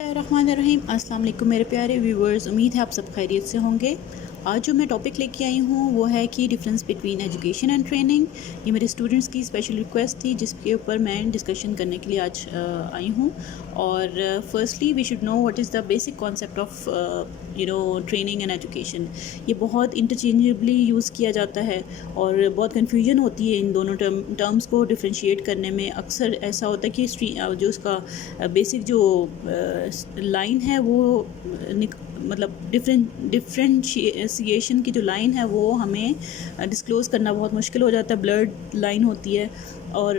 रहीम अस्सलाम वालेकुम मेरे प्यारे व्यूवर्स, उम्मीद है आप सब खैरियत से होंगे। आज जो मैं टॉपिक लेके आई हूँ वो है कि difference between education and training. ये मेरे स्टूडेंट्स की स्पेशल रिक्वेस्ट थी जिसके ऊपर मैं डिस्कशन करने के लिए आज आई हूँ। और firstly we should know what is the basic concept of training and education. ये बहुत इंटरचेंजेबली यूज़ किया जाता है और बहुत कन्फ्यूजन होती है इन दोनों टर्म्स को डिफ्रेंशिएट करने में। अक्सर ऐसा होता है कि जो उसका बेसिक जो लाइन है वो मतलब डिफ्रेंशिएशन की जो लाइन है वो हमें डिस्क्लोज़ करना बहुत मुश्किल हो जाता है, ब्लर्ड लाइन होती है। और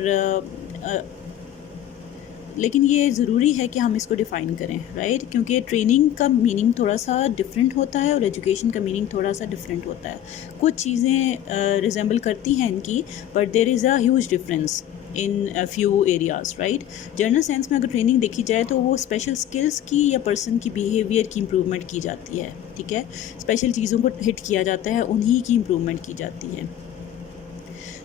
लेकिन ये ज़रूरी है कि हम इसको डिफ़ाइन करें, राइट? क्योंकि ट्रेनिंग का मीनिंग थोड़ा सा डिफरेंट होता है और एजुकेशन का मीनिंग थोड़ा सा डिफरेंट होता है। कुछ चीज़ें रिजेंबल करती हैं इनकी, but there is a huge difference in few areas, right? General sense में अगर ट्रेनिंग देखी जाए तो वो स्पेशल स्किल्स की या पर्सन की बिहेवियर की इम्प्रूवमेंट की जाती है, ठीक है? स्पेशल चीज़ों को हिट किया जाता है, उन्हीं की इम्प्रूवमेंट की जाती है।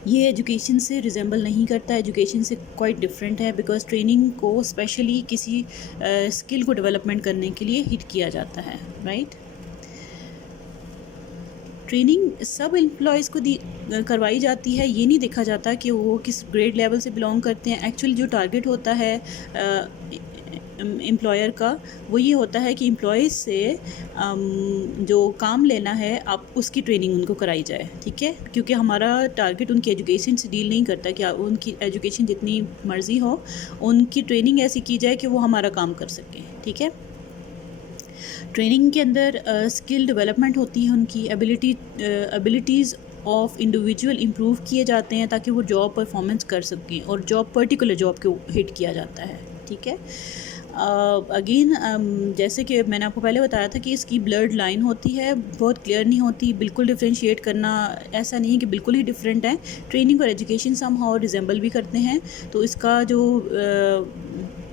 ये एजुकेशन से रिजेंबल नहीं करता, एजुकेशन से क्वाइट डिफरेंट है, बिकॉज ट्रेनिंग को स्पेशली किसी स्किल को डेवलपमेंट करने के लिए हिट किया जाता है, राइट? ट्रेनिंग सब एम्प्लॉयज़ को करवाई जाती है। ये नहीं देखा जाता कि वो किस ग्रेड लेवल से बिलोंग करते हैं। एक्चुअली जो टारगेट होता है एम्प्लॉयर का वो ये होता है कि एम्प्लॉयज़ से जो काम लेना है आप उसकी ट्रेनिंग उनको कराई जाए, ठीक है? क्योंकि हमारा टारगेट उनकी एजुकेशन से डील नहीं करता कि उनकी एजुकेशन जितनी मर्ज़ी हो, उनकी ट्रेनिंग ऐसी की जाए कि वो हमारा काम कर सकें, ठीक है? ट्रेनिंग के अंदर स्किल डेवलपमेंट होती है, उनकी एबिलिटीज़ ऑफ इंडिविजुअल इम्प्रूव किए जाते हैं ताकि वो जॉब परफॉर्मेंस कर सकें और पर्टिकुलर जॉब को हिट किया जाता है, ठीक है? अगेन जैसे कि मैंने आपको पहले बताया था कि इसकी ब्लर्ड लाइन होती है, बहुत क्लियर नहीं होती। बिल्कुल डिफ्रेंशिएट करना ऐसा नहीं है कि बिल्कुल ही डिफरेंट है। ट्रेनिंग और एजुकेशन समहाउ रिजेंबल भी करते हैं, तो इसका जो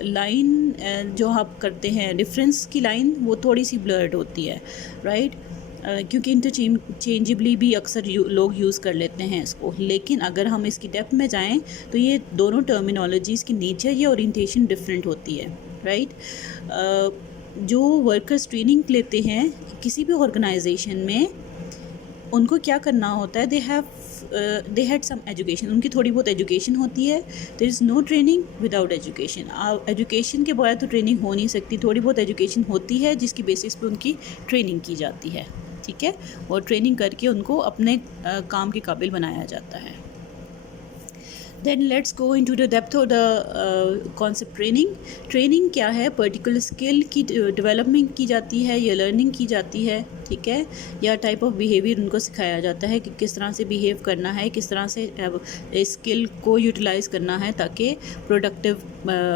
लाइन जो आप करते हैं डिफरेंस की लाइन वो थोड़ी सी ब्लर्ड होती है, राइट? क्योंकि इंटरचेंजेबली भी अक्सर लोग यूज़ कर लेते हैं इसको। लेकिन अगर हम इसकी डेप्थ में जाएं तो ये दोनों टर्मिनोलॉजीज़ की नेचर या ओरिएंटेशन डिफरेंट होती है, राइट? जो वर्कर्स ट्रेनिंग लेते हैं किसी भी ऑर्गेनाइजेशन में, उनको क्या करना होता है, दे हैड सम एजुकेशन, उनकी थोड़ी बहुत एजुकेशन होती है। There is no training without education. Education के बगैर तो ट्रेनिंग हो नहीं सकती। थोड़ी बहुत एजुकेशन होती है जिसकी बेसिस पे उनकी ट्रेनिंग की जाती है, ठीक है? और ट्रेनिंग करके उनको अपने काम के काबिल बनाया जाता है। Then let's go into the depth of the concept training. Training क्या है? पर्टिकुलर स्किल की डेवलपमेंट की जाती है या लर्निंग की जाती है, ठीक है? या टाइप ऑफ बिहेवियर उनको सिखाया जाता है कि किस तरह से बिहेव करना है, किस तरह से स्किल को यूटिलाइज़ करना है ताकि प्रोडक्टिव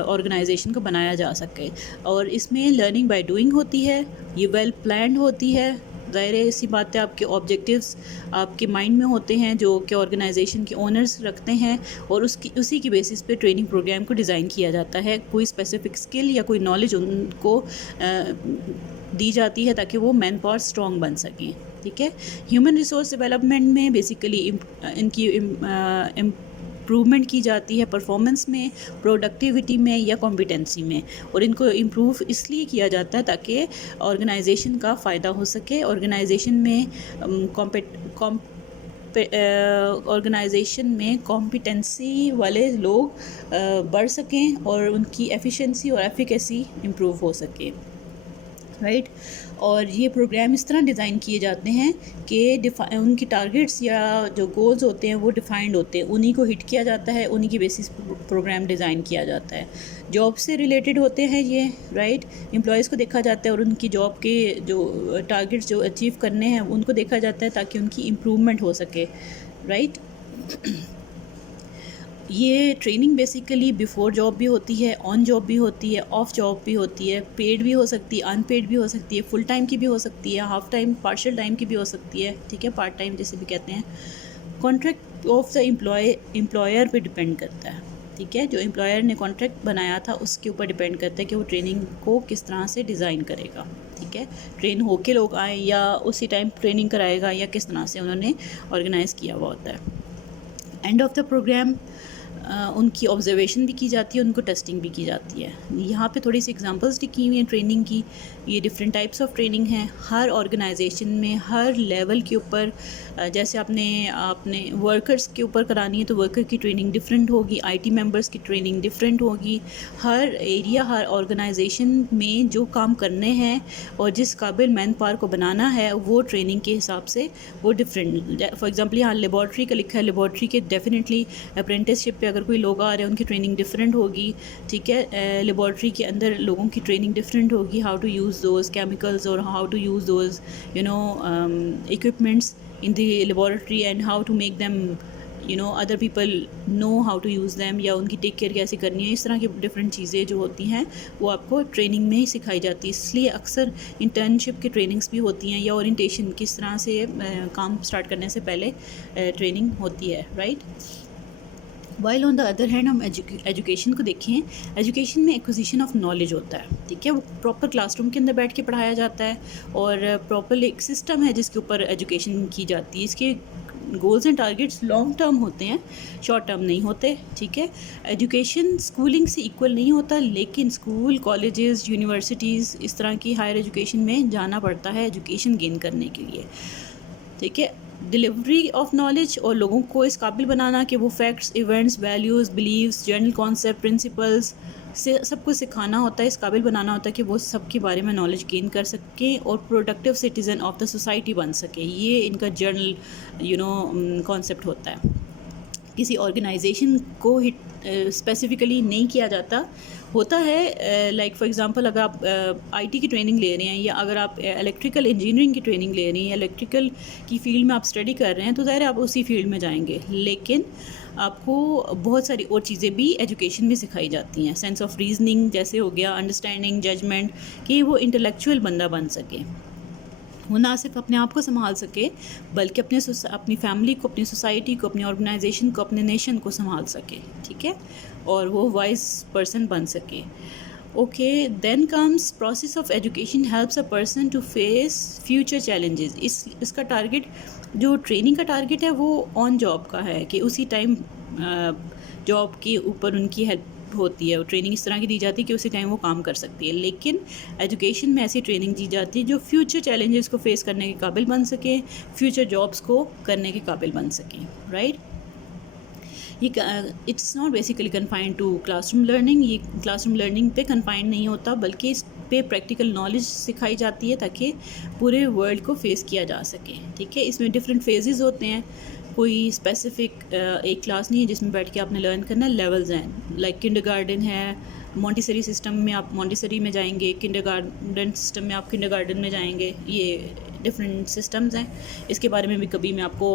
ऑर्गेनाइजेशन को बनाया जा सके। और इसमें लर्निंग बाय डूइंग होती है, ये वेल प्लान्ड होती है। ज़ाहिर है इसी बात है, आपके ऑब्जेक्टिव्स आपके माइंड में होते हैं जो कि ऑर्गेनाइजेशन के ओनर्स रखते हैं, और उसी की बेसिस पे ट्रेनिंग प्रोग्राम को डिज़ाइन किया जाता है। कोई स्पेसिफिक स्किल या कोई नॉलेज उनको दी जाती है ताकि वो मैन पावर स्ट्रॉन्ग बन सकें, ठीक है? ह्यूमन रिसोर्स डेवलपमेंट में बेसिकली इनकी इम्प्रूवमेंट की जाती है परफॉर्मेंस में, प्रोडक्टिविटी में या कॉम्पिटेंसी में। और इनको इम्प्रूव इसलिए किया जाता है ताकि ऑर्गेनाइजेशन का फ़ायदा हो सके। ऑर्गेनाइजेशन में ऑर्गेनाइजेशन में कॉम्पिटेंसी वाले लोग बढ़ सकें और उनकी एफिशिएंसी और एफिकेसी इम्प्रूव हो सके, राइट? और ये प्रोग्राम इस तरह डिज़ाइन किए जाते हैं कि उनकी टारगेट्स या जो गोल्स होते हैं वो डिफाइंड होते हैं, उन्हीं को हिट किया जाता है, उन्हीं की बेसिस प्रोग्राम डिज़ाइन किया जाता है। जॉब से रिलेटेड होते हैं ये, राइट? एम्प्लॉयज़ को देखा जाता है और उनकी जॉब के जो टारगेट्स जो अचीव करने हैं उनको देखा जाता है ताकि उनकी इम्प्रूवमेंट हो सके, राइट? ये ट्रेनिंग बेसिकली बिफोर जॉब भी होती है, ऑन जॉब भी होती है, ऑफ जॉब भी होती है, पेड भी हो सकती है, अनपेड भी हो सकती है, फुल टाइम की भी हो सकती है, हाफ टाइम पार्शियल टाइम की भी हो सकती है, ठीक है? पार्ट टाइम जैसे भी कहते हैं। कॉन्ट्रैक्ट ऑफ द एम्प्लॉयर पे डिपेंड करता है, ठीक है? जो एम्प्लॉयर ने कॉन्ट्रैक्ट बनाया था उसके ऊपर डिपेंड करता है कि वो ट्रेनिंग को किस तरह से डिज़ाइन करेगा, ठीक है? ट्रेन होके लोग आए या उसी टाइम ट्रेनिंग कराएगा या किस तरह से उन्होंने ऑर्गेनाइज़ किया हुआ होता है। एंड ऑफ द प्रोग्राम उनकी ऑब्जर्वेशन भी की जाती है, उनको टेस्टिंग भी की जाती है। यहाँ पे थोड़ी सी एग्जांपल्स लिखी हुई हैं ट्रेनिंग की। ये डिफरेंट टाइप्स ऑफ ट्रेनिंग हैं हर ऑर्गेनाइजेशन में, हर लेवल के ऊपर। जैसे आपने वर्कर्स के ऊपर करानी है तो वर्कर की ट्रेनिंग डिफरेंट होगी, आईटी मेंबर्स की ट्रेनिंग डिफरेंट होगी। हर एरिया, हर ऑर्गेनाइजेशन में जो काम करने हैं और जिस काबिल मैन पावर को बनाना है वो ट्रेनिंग के हिसाब से वो डिफरेंट। फॉर एग्जांपल यहाँ लेबॉर्ट्री का लिखा है, लेबॉर्ट्री के डेफिनेटली अप्रेंटिसशिप पे अगर कोई लोग आ रहे हैं उनकी ट्रेनिंग डिफरेंट होगी, ठीक है। लेबॉर्ट्री के अंदर लोगों की ट्रेनिंग डिफरेंट होगी, how to use those chemicals और how to use those equipments in the laboratory and how to make them other people know how to use them, या उनकी टेक केयर कैसे करनी है। इस तरह की डिफरेंट चीज़ें जो होती हैं वो आपको ट्रेनिंग में ही सिखाई जाती है। इसलिए अक्सर इंटर्नशिप की ट्रेनिंग्स भी होती हैं या ओरिएंटेशन किस तरह से काम स्टार्ट करने से पहले ट्रेनिंग होती है, right. While on the other hand हम एजुकेशन को देखें, एजुकेशन में एक्विजिशन ऑफ नॉलेज होता है, ठीक है। वो प्रॉपर क्लासरूम के अंदर बैठ के पढ़ाया जाता है और प्रॉपर एक सिस्टम है जिसके ऊपर एजुकेशन की जाती है। इसके goals and targets long term होते हैं, शॉर्ट टर्म नहीं होते, ठीक है। एजुकेशन स्कूलिंग से इक्वल नहीं होता, लेकिन स्कूल, कॉलेजेस, यूनिवर्सिटीज़, इस तरह की हायर एजुकेशन में जाना पड़ता है एजुकेशन गेन करने के लिए, ठीक है। डिलीवरी ऑफ नॉलेज और लोगों को इस काबिल बनाना कि वो facts, events, values, beliefs, general concept, principles से सब कुछ सिखाना होता है, इस काबिल बनाना होता है कि वो सब के बारे में नॉलेज गेन कर सकें और productive citizen of the society बन सके। ये इनका जर्नल कॉन्सेप्ट होता है। किसी ऑर्गेनाइजेशन को स्पेसिफिकली नहीं किया जाता, होता है लाइक फॉर एग्जांपल अगर आप आईटी की ट्रेनिंग ले रहे हैं या अगर आप इलेक्ट्रिकल इंजीनियरिंग की ट्रेनिंग ले रहे हैं या इलेक्ट्रिकल की फील्ड में आप स्टडी कर रहे हैं तो ज़ाहिर है आप उसी फील्ड में जाएंगे, लेकिन आपको बहुत सारी और चीज़ें भी एजुकेशन में सिखाई जाती हैं। सेंस ऑफ रीजनिंग जैसे हो गया, अंडरस्टैंडिंग, जजमेंट, कि वो इंटेलेक्चुअल बंदा बन सके, वो ना सिर्फ अपने आप को संभाल सके बल्कि अपनी फैमिली को, अपनी सोसाइटी को, अपनी ऑर्गेनाइजेशन को, अपने नेशन को संभाल सके, ठीक है, और वो वाइज पर्सन बन सके। Okay, then comes process of education helps a person to face future challenges. इसका टारगेट, जो ट्रेनिंग का टारगेट है वो ऑन जॉब का है कि उसी टाइम जॉब के ऊपर उनकी हेल्प होती है। ट्रेनिंग इस तरह की दी जाती है कि उसी टाइम वो काम कर सकती है, लेकिन एजुकेशन में ऐसी ट्रेनिंग दी जाती है जो फ्यूचर चैलेंजेस को फेस करने के काबिल बन सके, फ्यूचर जॉब्स को करने के काबिल बन सकें, राइट। ये it's not basically confined to classroom learning, ये क्लासरूम लर्निंग पे कन्फाइंड नहीं होता बल्कि इस पे प्रैक्टिकल नॉलेज सिखाई जाती है ताकि पूरे वर्ल्ड को फेस किया जा सके, ठीक है। इसमें डिफरेंट फेजेस होते हैं, कोई स्पेसिफिक एक क्लास नहीं है जिसमें बैठ के आपने लर्न करना है। लेवल्स हैं, लाइक किंडरगार्टन है, मॉन्टेसरी सिस्टम में आप मॉन्टेसरी में जाएंगे, किंडरगार्टन सिस्टम में आप किंडरगार्टन में जाएंगे। ये डिफरेंट सिस्टम्स हैं, इसके बारे में भी कभी मैं आपको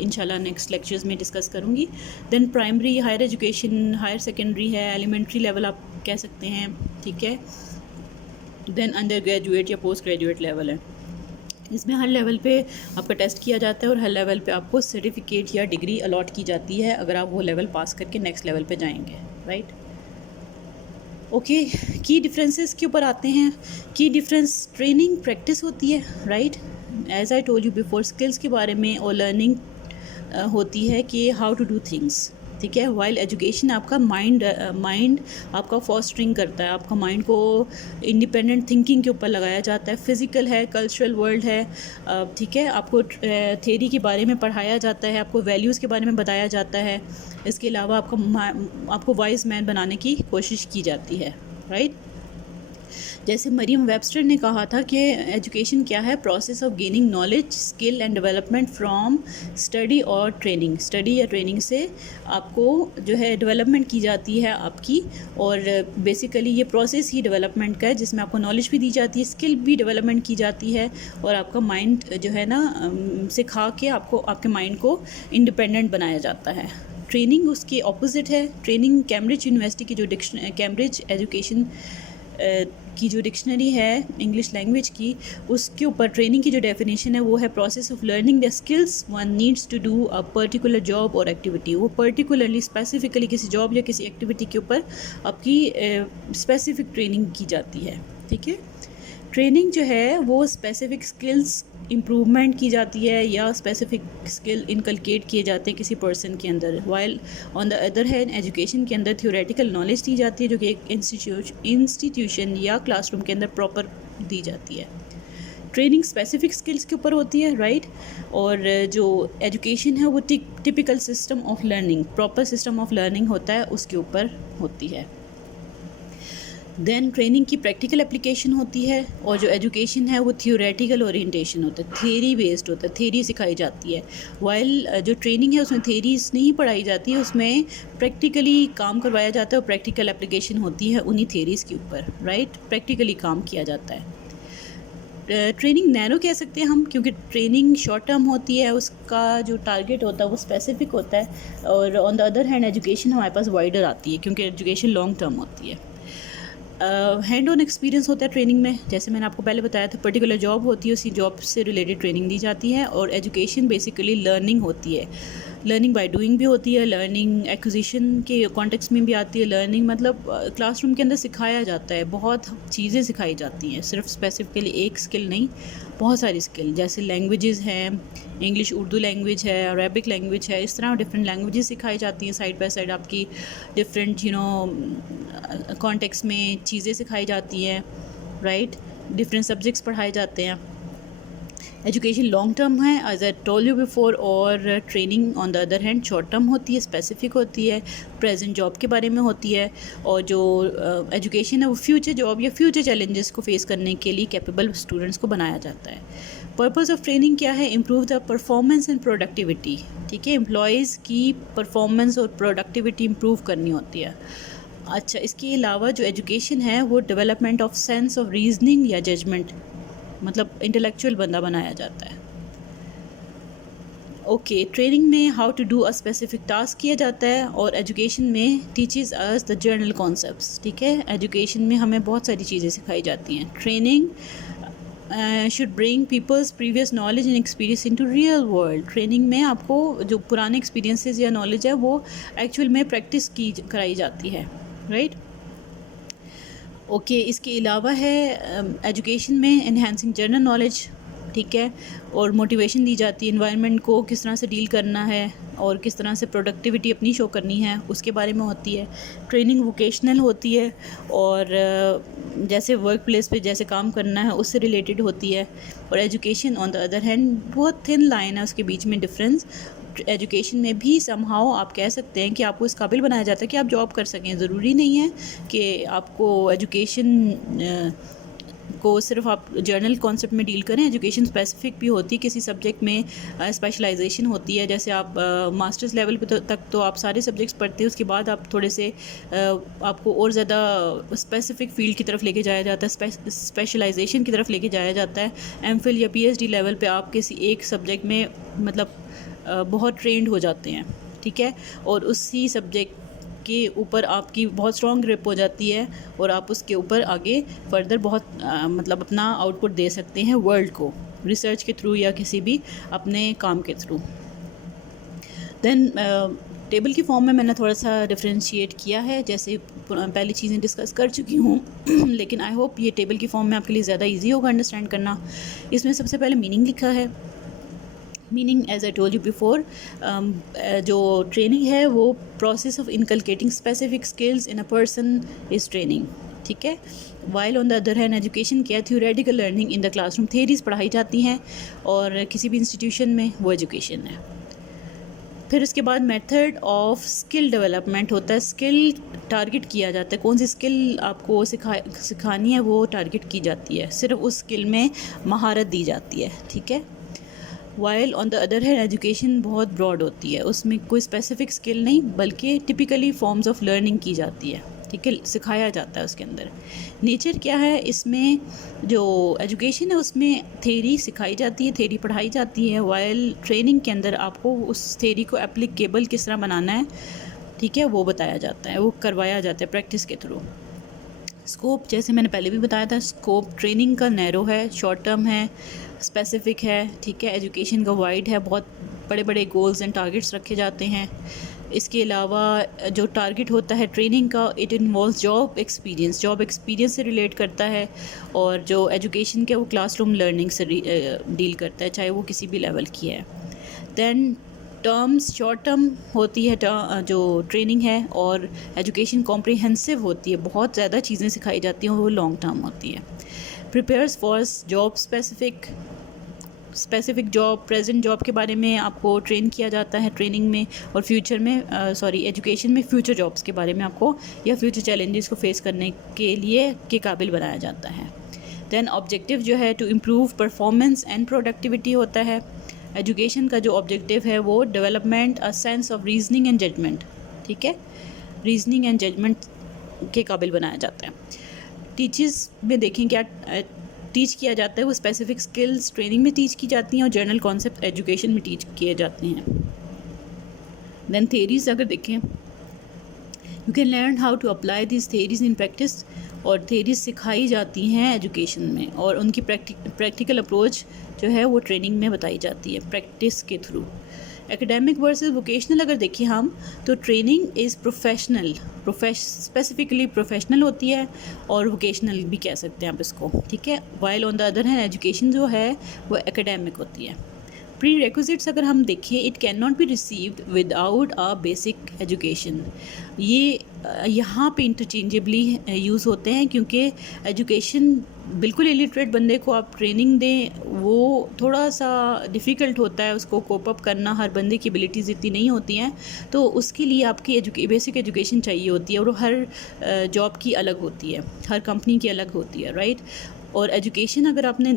इंशाल्लाह नेक्स्ट लेक्चर्स में डिस्कस करूँगी। Then primary, higher education, higher secondary है, एलिमेंट्री लेवल आप कह सकते हैं, ठीक है। देन अंडर ग्रेजुएट या पोस्ट ग्रेजुएट लेवल है, इसमें हर लेवल पे आपका टेस्ट किया जाता है और हर लेवल पे आपको सर्टिफिकेट या डिग्री अलॉट की जाती है अगर आप वो लेवल पास करके नेक्स्ट लेवल पे जाएंगे, राइट। ओके, की डिफरेंसेस के ऊपर आते हैं। की डिफरेंस, ट्रेनिंग प्रैक्टिस होती है, right, as I told you before, skills के बारे में, और लर्निंग होती है कि हाउ टू डू थिंग्स, ठीक है। वाइल एजुकेशन आपका माइंड आपका फॉस्टरिंग करता है, आपका माइंड को इंडिपेंडेंट थिंकिंग के ऊपर लगाया जाता है। फिज़िकल है, कल्चरल वर्ल्ड है, ठीक है। आपको थ्योरी के बारे में पढ़ाया जाता है, आपको वैल्यूज़ के बारे में बताया जाता है। इसके अलावा आपको वाइज मैन बनाने की कोशिश की जाती है, राइट। जैसे मरियम वेबस्टर ने कहा था कि एजुकेशन क्या है, process of gaining knowledge, skill and development from study और ट्रेनिंग। स्टडी या ट्रेनिंग से आपको जो है डेवलपमेंट की जाती है आपकी, और बेसिकली ये प्रोसेस ही डेवलपमेंट का है जिसमें आपको नॉलेज भी दी जाती है, स्किल भी डेवलपमेंट की जाती है, और आपका माइंड जो है ना सिखा के आपके माइंड को इंडिपेंडेंट बनाया जाता है। ट्रेनिंग उसके ऑपोजिट है। ट्रेनिंग कैम्ब्रिज यूनिवर्सिटी की जो कैम्ब्रिज एजुकेशन की जो डिक्शनरी है इंग्लिश लैंग्वेज की, उसके ऊपर ट्रेनिंग की जो डेफिनेशन है वो है process of learning the skills one needs to do a particular job और एक्टिविटी। वो पर्टिकुलरली स्पेसिफिकली किसी जॉब या किसी एक्टिविटी के ऊपर आपकी स्पेसिफिक ट्रेनिंग की जाती है, ठीक है। ट्रेनिंग जो है वो स्पेसिफिक स्किल्स इम्प्रूवमेंट की जाती है या स्पेसिफिक स्किल इनकलकेट किए जाते हैं किसी पर्सन के अंदर, while on the other hand education के अंदर थ्योरेटिकल नॉलेज दी जाती है जो कि एक इंस्टीट्यूशन या क्लासरूम के अंदर प्रॉपर दी जाती है। ट्रेनिंग स्पेसिफिक स्किल्स के ऊपर होती है, राइट। और जो एजुकेशन है वो typical system of learning, proper system of learning होता है, उसके ऊपर होती है। देन ट्रेनिंग की प्रैक्टिकल एप्लीकेशन होती है, और जो एजुकेशन है वो थियोरेटिकल ओरिएंटेशन होता है, थेरी बेस्ड होता है, थेरी सिखाई जाती है। वाइल जो ट्रेनिंग है उसमें थेरीज नहीं पढ़ाई जाती है, उसमें प्रैक्टिकली काम करवाया जाता है और प्रैक्टिकल एप्लीकेशन होती है उन्हीं थेरीज़ के ऊपर, राइट। प्रैक्टिकली काम किया जाता है। ट्रेनिंग नैरो कह सकते हैं हम, क्योंकि ट्रेनिंग शॉर्ट टर्म होती है, उसका जो टारगेट होता है वो स्पेसिफिक होता है, और on the other hand education हमारे पास वाइडर आती है क्योंकि एजुकेशन लॉन्ग टर्म होती है। हैंड ऑन एक्सपीरियंस होता है ट्रेनिंग में, जैसे मैंने आपको पहले बताया था, पर्टिकुलर जॉब होती है, उसी जॉब से रिलेटेड ट्रेनिंग दी जाती है। और एजुकेशन बेसिकली लर्निंग होती है, लर्निंग बाय डूइंग भी होती है, लर्निंग एक्विजिशन के कॉन्टेक्स्ट में भी आती है। लर्निंग मतलब क्लासरूम के अंदर सिखाया जाता है, बहुत चीज़ें सिखाई जाती हैं, सिर्फ स्पेसिफिकली एक स्किल नहीं, बहुत सारी स्किल, जैसे लैंग्वेजेस हैं, इंग्लिश उर्दू लैंग्वेज है, अरेबिक लैंग्वेज है, इस तरह डिफरेंट लैंग्वेजेस सिखाई जाती हैं साइड बाय साइड आपकी, डिफरेंट कॉन्टेक्स्ट में चीज़ें सिखाई जाती हैं, राइट। डिफरेंट सब्जेक्ट्स पढ़ाए जाते हैं। एजुकेशन लॉन्ग टर्म है as I told you before, और training on the other hand short term होती है, स्पेसिफिक होती है, प्रेजेंट जॉब के बारे में होती है। और जो एजुकेशन है वो फ्यूचर जॉब या फ्यूचर चैलेंजेस को फेस करने के लिए कैपेबल स्टूडेंट्स को बनाया जाता है। पर्पस ऑफ ट्रेनिंग क्या है? Improve the performance and productivity, ठीक है, एम्प्लॉयज़ की परफॉर्मेंस और प्रोडक्टिविटी इम्प्रूव करनी होती है। अच्छा, इसके अलावा जो एजुकेशन है वो development of sense of reasoning या जजमेंट, मतलब इंटेलेक्चुअल बंदा बनाया जाता है। ओके, ट्रेनिंग में how to a specific task किया जाता है, और एजुकेशन में teaches us the general concepts, ठीक है। एजुकेशन में हमें बहुत सारी चीज़ें सिखाई जाती हैं। Training should bring people's previous knowledge and experience into real world. Training में आपको जो पुराने एक्सपीरियंसेस या नॉलेज है वो एक्चुअल में प्रैक्टिस की कराई जाती है, राइट। ओके, इसके अलावा है एजुकेशन में एनहांसिंग जनरल नॉलेज, ठीक है, और मोटिवेशन दी जाती है, इन्वायरमेंट को किस तरह से डील करना है और किस तरह से प्रोडक्टिविटी अपनी शो करनी है उसके बारे में होती है। ट्रेनिंग वोकेशनल होती है, और जैसे वर्क प्लेस पे जैसे काम करना है उससे रिलेटेड होती है। और education on the other hand बहुत थिन लाइन है उसके बीच में डिफरेंस। एजुकेशन में भी समहाउ आप कह सकते हैं कि आपको इस काबिल बनाया जाता है कि आप जॉब कर सकें। ज़रूरी नहीं है कि आपको एजुकेशन को सिर्फ आप जर्नल कॉन्सेप्ट में डील करें। एजुकेशन स्पेसिफिक भी होती है, किसी सब्जेक्ट में स्पेशलाइजेशन होती है। जैसे आप मास्टर्स लेवल पे तक तो आप सारे सब्जेक्ट्स पढ़ते हैं, उसके बाद आप थोड़े से आपको और ज़्यादा स्पेसिफिक फील्ड की तरफ लेके जाया जाता है, स्पेशलाइजेशन की तरफ लेके जाया जाता है। एमफिल या पीएचडी लेवल पे आप किसी एक सब्जेक्ट में मतलब बहुत ट्रेंड हो जाते हैं, ठीक है, और उसी सब्जेक्ट के ऊपर आपकी बहुत स्ट्रॉन्ग ग्रिप हो जाती है और आप उसके ऊपर आगे फर्दर बहुत मतलब अपना आउटपुट दे सकते हैं वर्ल्ड को, रिसर्च के थ्रू या किसी भी अपने काम के थ्रू। देन टेबल की फॉर्म में मैंने थोड़ा सा डिफ्रेंशिएट किया है, जैसे पहली चीज़ें डिस्कस कर चुकी हूँ लेकिन आई होप ये टेबल की फॉर्म में आपके लिए ज़्यादा ईजी होगा अंडरस्टैंड करना। इसमें सबसे पहले मीनिंग लिखा है। Meaning as I told you before, जो ट्रेनिंग है वो process of inculcating specific skills in a person is training, ठीक है। While on the other hand education क्या, theoretical learning in the classroom, theories पढ़ाई जाती हैं और किसी भी इंस्टीट्यूशन में वो एजुकेशन है। फिर उसके बाद मेथड ऑफ स्किल डेवलपमेंट होता है, स्किल टारगेट किया जाता है, कौन सी स्किल आपको सिखानी है वो टारगेट की जाती है, सिर्फ उस स्किल में महारत दी जाती है, ठीक है। While on the other hand education बहुत ब्रॉड होती है, उसमें कोई स्पेसिफिक स्किल नहीं बल्कि टिपिकली फॉर्म्स ऑफ लर्निंग की जाती है, ठीक है, सिखाया जाता है उसके अंदर। नेचर क्या है, इसमें जो एजुकेशन है उसमें थेरी सिखाई जाती है, थेरी पढ़ाई जाती है, वाइल ट्रेनिंग के अंदर आपको उस थेरी को एप्लीकेबल किस तरह बनाना है, ठीक है, वो बताया जाता है, वो करवाया जाता है प्रैक्टिस के थ्रू। स्कोप जैसे मैंने पहले भी बताया था, स्कोप ट्रेनिंग का नैरो है, शॉर्ट टर्म है, स्पेसिफिक है, ठीक है, एजुकेशन का वाइड है, बहुत बड़े बड़े गोल्स एंड टारगेट्स रखे जाते हैं। इसके अलावा जो टारगेट होता है ट्रेनिंग का, इट इन्वॉल्व जॉब एक्सपीरियंस से रिलेट करता है, और जो एजुकेशन का वो क्लासरूम लर्निंग से डील करता है, चाहे वो किसी भी लेवल की है। दैन टर्म्स शॉर्ट टर्म होती है जो ट्रेनिंग है, और एजुकेशन कॉम्प्रिहेंसिव होती है, बहुत ज़्यादा चीज़ें सिखाई जाती हैं, वो लॉन्ग टर्म होती है। Prepares for job specific job, present job के बारे में आपको ट्रेन किया जाता है ट्रेनिंग में, और फ्यूचर में एजुकेशन में फ्यूचर जॉब्स के बारे में आपको या फ्यूचर चैलेंजेस को फेस करने के लिए के काबिल बनाया जाता है। दैन ऑब्जेक्टिव जो है to improve performance and productivity होता है। एजुकेशन का जो ऑब्जेक्टिव है वो development a sense of reasoning and judgement, ठीक है, रीजनिंग एंड जजमेंट के काबिल बनाया जाता है। टीचर्स में देखें क्या टीच किया जाता है, वो स्पेसिफिक स्किल्स ट्रेनिंग में टीच की जाती हैं और जनरल कॉन्सेप्ट एजुकेशन में टीच किए जाते हैं। दैन थेरीज अगर देखें, you can learn how to apply this theories in practice, और थेरीज सिखाई जाती हैं एजुकेशन में, और उनकी प्रैक्टिकल अप्रोच जो है वो ट्रेनिंग में बताई जाती है प्रैक्टिस के थ्रू। एकेडमिक वर्सेस वोकेशनल अगर देखें हम, तो ट्रेनिंग इज़ स्पेसिफिकली प्रोफेशनल होती है, और वोकेशनल भी कह सकते हैं आप इसको, ठीक है। While on the other hand education जो है वो एकेडमिक होती है। प्री रिक्विजिट्स अगर हम देखें, it can not be received without a basic education. ये यहाँ पे इंटरचेंजेबली यूज़ होते हैं, क्योंकि एजुकेशन बिल्कुल इलिटरेट बंदे को आप ट्रेनिंग दें, वो थोड़ा सा डिफ़िकल्ट होता है उसको कोप अप करना, हर बंदे की एबिलिटीज़ इतनी नहीं होती हैं, तो उसके लिए आपकी बेसिक एजुकेशन चाहिए होती है, और हर जॉब की अलग होती है, हर कंपनी की अलग होती है, राइट। और एजुकेशन अगर आपने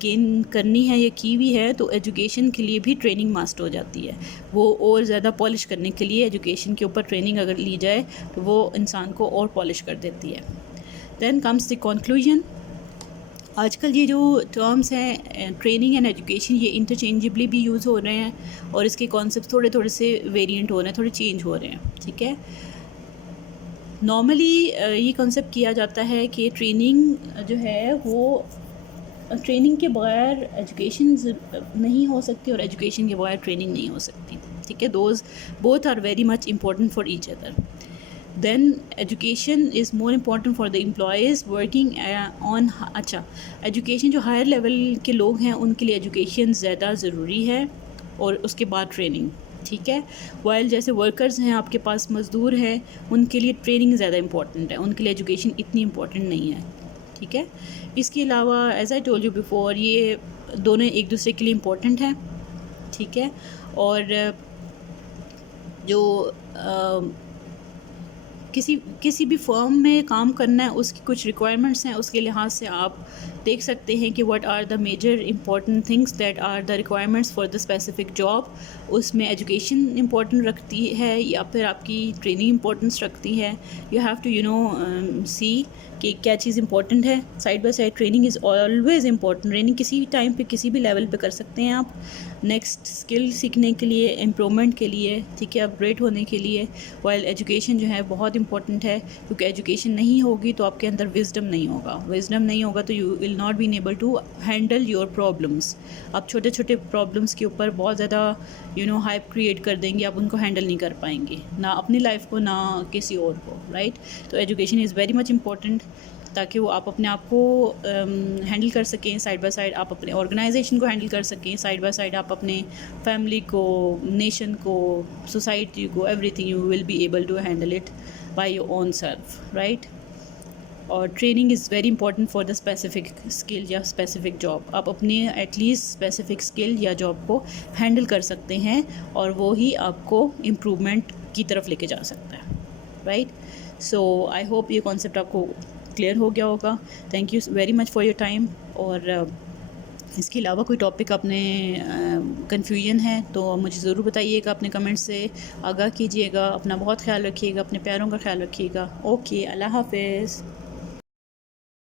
गेन करनी है या की हुई है, तो एजुकेशन के लिए भी ट्रेनिंग मस्ट हो जाती है। वो और ज़्यादा पॉलिश करने के लिए एजुकेशन के ऊपर ट्रेनिंग अगर ली जाए तो वो इंसान को और पॉलिश कर देती है। Then comes the conclusion. आजकल ये जो टर्म्स हैं ट्रेनिंग एंड एजुकेशन, ये इंटरचेंजेबली भी यूज़ हो रहे हैं, और इसके कॉन्सेप्ट थोड़े थोड़े से वेरिएंट हो रहे हैं, थोड़े चेंज हो रहे हैं, ठीक है। नॉर्मली ये कॉन्सेप्ट किया जाता है कि ट्रेनिंग जो है वो ट्रेनिंग के बगैर एजुकेशन नहीं हो सकती, और एजुकेशन के बगैर ट्रेनिंग नहीं हो सकती, ठीक है। Those both are very much important for each other. Then education is more important for the employees working on, अच्छा, एजुकेशन जो हायर लेवल के लोग हैं उनके लिए एजुकेशन ज़्यादा ज़रूरी है, और उसके बाद ट्रेनिंग, ठीक है। वाइल जैसे वर्कर्स हैं, आपके पास मज़दूर हैं, उनके लिए ट्रेनिंग ज़्यादा इंपॉर्टेंट है, उनके लिए एजुकेशन इतनी इंपॉर्टेंट नहीं है, ठीक है। इसके अलावा as I told you before, ये दोनों एक दूसरे के लिए इम्पॉर्टेंट है, ठीक है। और जो किसी भी फर्म में काम करना है, उसकी कुछ रिक्वायरमेंट्स हैं, उसके लिहाज से आप देख सकते हैं कि what are the major important things that are the requirements for the specific job. उसमें एजुकेशन इंपॉर्टेंट रखती है या फिर आपकी ट्रेनिंग इंपॉर्टेंस रखती है। यू हैव टू सी कि क्या चीज़ इंपॉर्टेंट है। Side by side training is always important. Training किसी टाइम पे किसी भी लेवल पे कर सकते हैं आप, नेक्स्ट स्किल सीखने के लिए, इम्प्रूवमेंट के लिए, ठीक है, अपग्रेड होने के लिए। वाइल एजुकेशन जो है बहुत इंपॉर्टेंट है, क्योंकि एजुकेशन नहीं होगी तो आपके अंदर विजडम नहीं होगा, तो you will not been able to handle your problems. आप छोटे छोटे प्रॉब्लम्स के ऊपर बहुत ज़्यादा हाइप क्रिएट कर देंगे, आप उनको हैंडल नहीं कर पाएंगे, ना अपनी लाइफ को ना किसी और को, राइट। तो education is very much important, ताकि वो आप अपने आप को हैंडल कर सकें, साइड बाय साइड आप अपने ऑर्गेनाइजेशन को हैंडल कर सकें, साइड बाय साइड आप अपने फैमिली को, नेशन को, सोसाइटी को, everything you will be able to handle it by your own self, right. और training is very important for the specific skill या स्पेसिफिक जॉब। आप अपने एटलीस्ट स्पेसिफिक स्किल या जॉब को हैंडल कर सकते हैं, और वो ही आपको इम्प्रूवमेंट की तरफ लेके जा सकता है, राइट। सो आई होप ये कॉन्सेप्ट आपको क्लियर हो गया होगा। Thank you very much for your time. और इसके अलावा कोई टॉपिक आपने कन्फ्यूजन है तो मुझे ज़रूर बताइएगा, अपने कमेंट्स से आगाह कीजिएगा। अपना बहुत ख्याल रखिएगा, अपने प्यारों का ख्याल रखिएगा। ओके, अल्लाह हाफिज़।